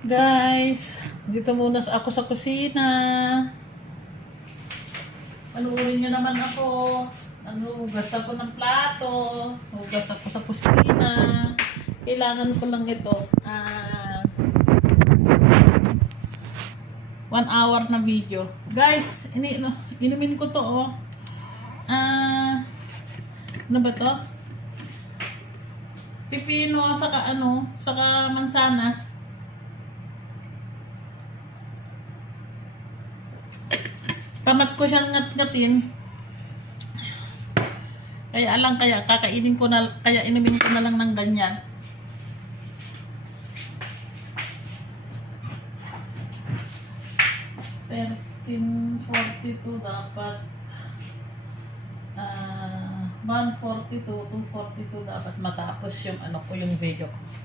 Guys, dito muna ako sa kusina. Panuorin nyo naman ako. Naghuhugas ako ng plato. Hugas ako sa kusina. Kailangan ko lang ito. 1 hour na video. Guys, inumin ko to oh. Ano ba to? Pipino, saka mansanas. Tamat ko siyang ngat-ngatin. Kaya kakainin ko na, kaya inumin ko na lang ng ganyan. $13.42 dapat. 1:42, 2:42 dapat matapos yung video ko.